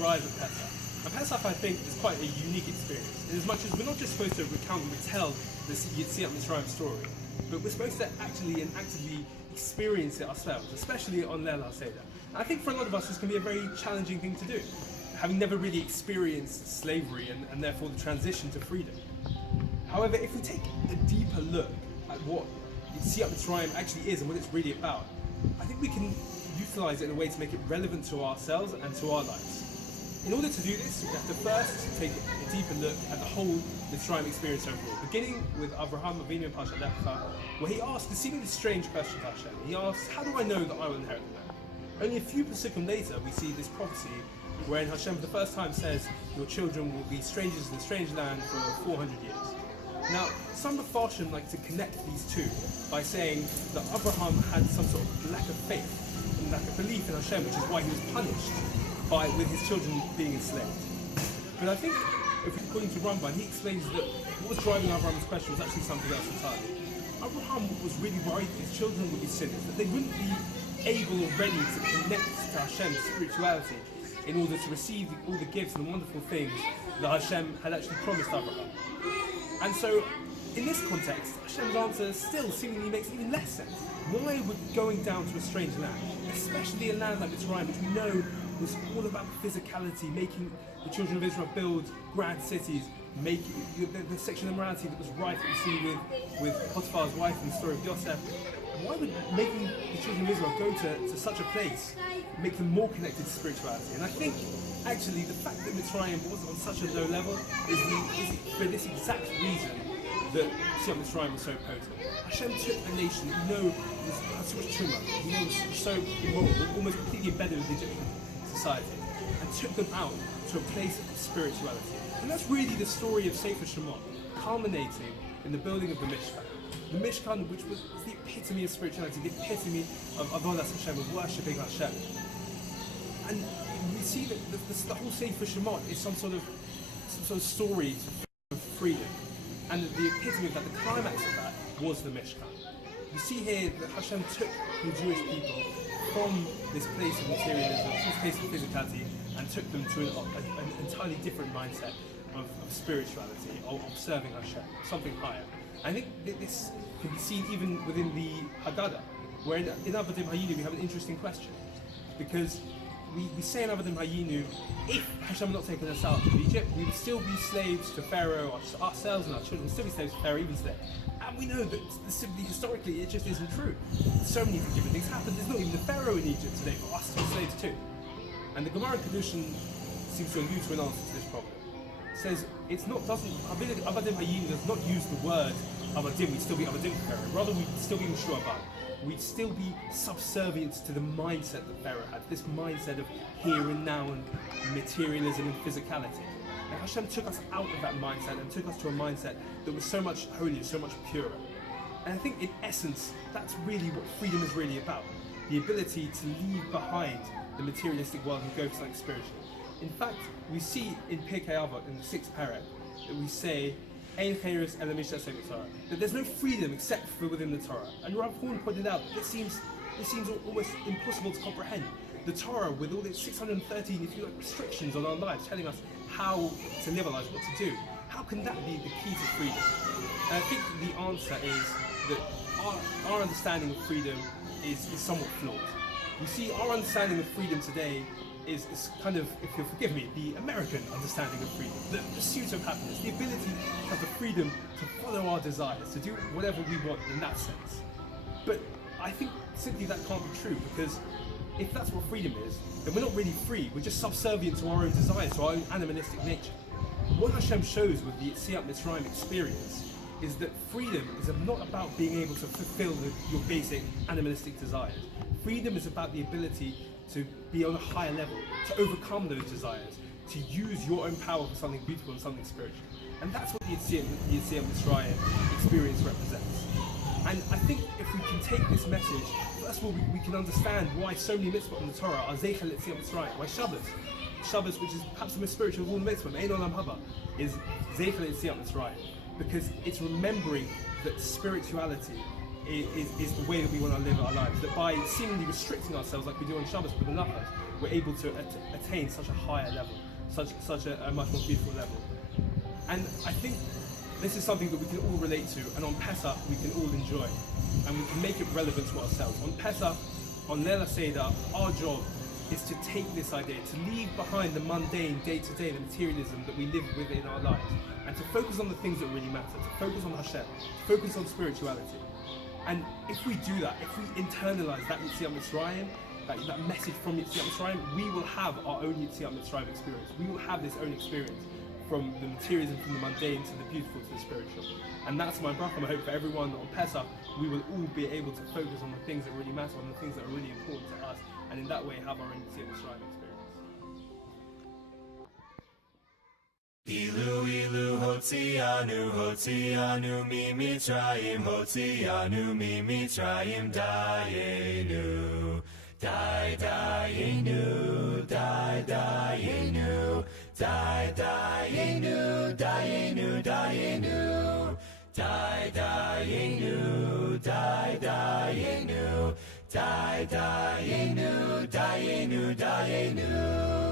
arrive at Pesach. And Pesach, I think, is quite a unique experience, in as much as we're not just supposed to recount and retell the Yetziat Mitzrayim story, but we're supposed to actually and actively experience it ourselves, especially on Leil HaSeder. And I think for a lot of us, this can be a very challenging thing to do, having never really experienced slavery and therefore the transition to freedom. However, if we take a deeper look at what Yetziat Mitzrayim actually is and what it's really about, I think we can utilize it in a way to make it relevant to ourselves and to our lives. In order to do this, we have to first take a deeper look at the whole Mitzrayim experience overall, beginning with Avraham Avinu in Parashat Lech Lecha, where he asked a seemingly strange question to Hashem. He asked, how do I know that I will inherit the land? Only a few Pesukim later, we see this prophecy wherein Hashem for the first time says, your children will be strangers in a strange land for 400 years. Now, some Mefarshim like to connect these two by saying that Abraham had some sort of lack of faith and lack of belief in Hashem, which is why he was punished with his children being enslaved. But I think, according to Ramban, he explains that what was driving Abraham's question was actually something else entirely. Abraham was really worried that his children would be sinners, that they wouldn't be able or ready to connect to Hashem's spirituality in order to receive all the gifts and the wonderful things that Hashem had actually promised Abraham. And so, in this context, Hashem's answer still seemingly makes even less sense. Why would going down to a strange land, especially a land like Mitzrayim, which we know was all about physicality, making the children of Israel build grand cities, make the sexual immorality that was rife that we see with Potiphar's wife in the story of Yosef. Why would making the children of Israel go to such a place make them more connected to spirituality? And I think actually the fact that Mitzrayim was on such a low level is for this exact reason that Yetziat Mitzrayim was so potent. Hashem took a nation that we know had so much tumor, we know was so immoral, almost completely embedded with Egyptian society, and took them out to a place of spirituality. And that's really the story of Sefer Shemot, culminating in the building of the Mishkan. The Mishkan, which was the epitome of spirituality, the epitome of Avodas Hashem, of worshipping Hashem. And we see that the whole Sefer Shemot is some sort of story of freedom. And the epitome of that, the climax of that, was the Mishkan. You see here that Hashem took the Jewish people from this place of materialism, this place of physicality, and took them to an entirely different mindset of spirituality, of serving Hashem, something higher. I think that this can be seen even within the Haggadah, where in Avadim Hayinu we have an interesting question. Because we say in Avadim Hayinu, if Hashem had not taken us out of Egypt, we would still be slaves to Pharaoh, ourselves and our children would still be slaves to Pharaoh even today. And we know that simply historically it just isn't true. So many different things happen. There's not even a Pharaoh in Egypt today for us to be slaves too. And the Gemara Kedushin seems to allude to an answer to this problem. It says Avadim Hayinu does not use the word Avadim, we'd still be Avadim to Pharaoh. Rather, we'd still be Meshuabah. We'd still be subservient to the mindset that Pharaoh had, this mindset of here and now and materialism and physicality. And Hashem took us out of that mindset and took us to a mindset that was so much holier, so much purer. And I think in essence, that's really what freedom is really about. The ability to leave behind the materialistic world and go for something spiritual. In fact, we see in Pirkei Avot, in the 6th parag, that we say, Ein Cheirus Ela Mishta Sefer Torah, that there's no freedom except for within the Torah. And Rav Horn pointed out that this seems almost impossible to comprehend. The Torah, with all its 613, if you like, restrictions on our lives, telling us how to live our lives, what to do, how can that be the key to freedom? And I think the answer is that our understanding of freedom is somewhat flawed. You see, our understanding of freedom today is kind of, if you'll forgive me, the American understanding of freedom, the pursuit of happiness, the ability to have the freedom to follow our desires, to do whatever we want in that sense. But I think simply that can't be true, because if that's what freedom is, then we're not really free, we're just subservient to our own desires, to our own animalistic nature. What Hashem shows with the Yetziat Mitzrayim experience is that freedom is not about being able to fulfill your basic animalistic desires. Freedom is about the ability to be on a higher level, to overcome those desires, to use your own power for something beautiful and something spiritual. And that's what the Yetziat Mitzrayim experience represents. And I think if we can take this message, first of all, we can understand why so many mitzvot in the Torah are Zeichel Yetziat Mitzrayim, why Shabbos, which is perhaps the most spiritual of all the mitzvot, Ein Olam Haba, is Zeichel Yetziat Mitzrayim, because it's remembering that spirituality is the way that we want to live our lives, that by seemingly restricting ourselves like we do on Shabbos with the Menachos, we're able to attain such a higher level, such a much more beautiful level. And I think this is something that we can all relate to, and on Pesach we can all enjoy, and we can make it relevant to ourselves. On Pesach, on Leila Seder, our job is to take this idea, to leave behind the mundane, day-to-day, the materialism that we live with in our lives, and to focus on the things that really matter, to focus on Hashem, to focus on spirituality. And if we do that, if we internalize that Yetziat Mitzrayim, that message from Yetziat Mitzrayim, we will have our own Yetziat Mitzrayim experience. We will have this own experience from the materialism, from the mundane to the beautiful to the spiritual. And that's my bracha, my hope for everyone on Pesach. We will all be able to focus on the things that really matter, on the things that are really important to us, and in that way have our own Yetziat Mitzrayim experience. Ilu ilu hotzianu mi Mitzrayim, hotzianu mi Mitzrayim, dayenu, dayenu, dayenu, dayenu, dayenu, dayenu, dayenu, dayenu, dayenu, dayenu, dayenu.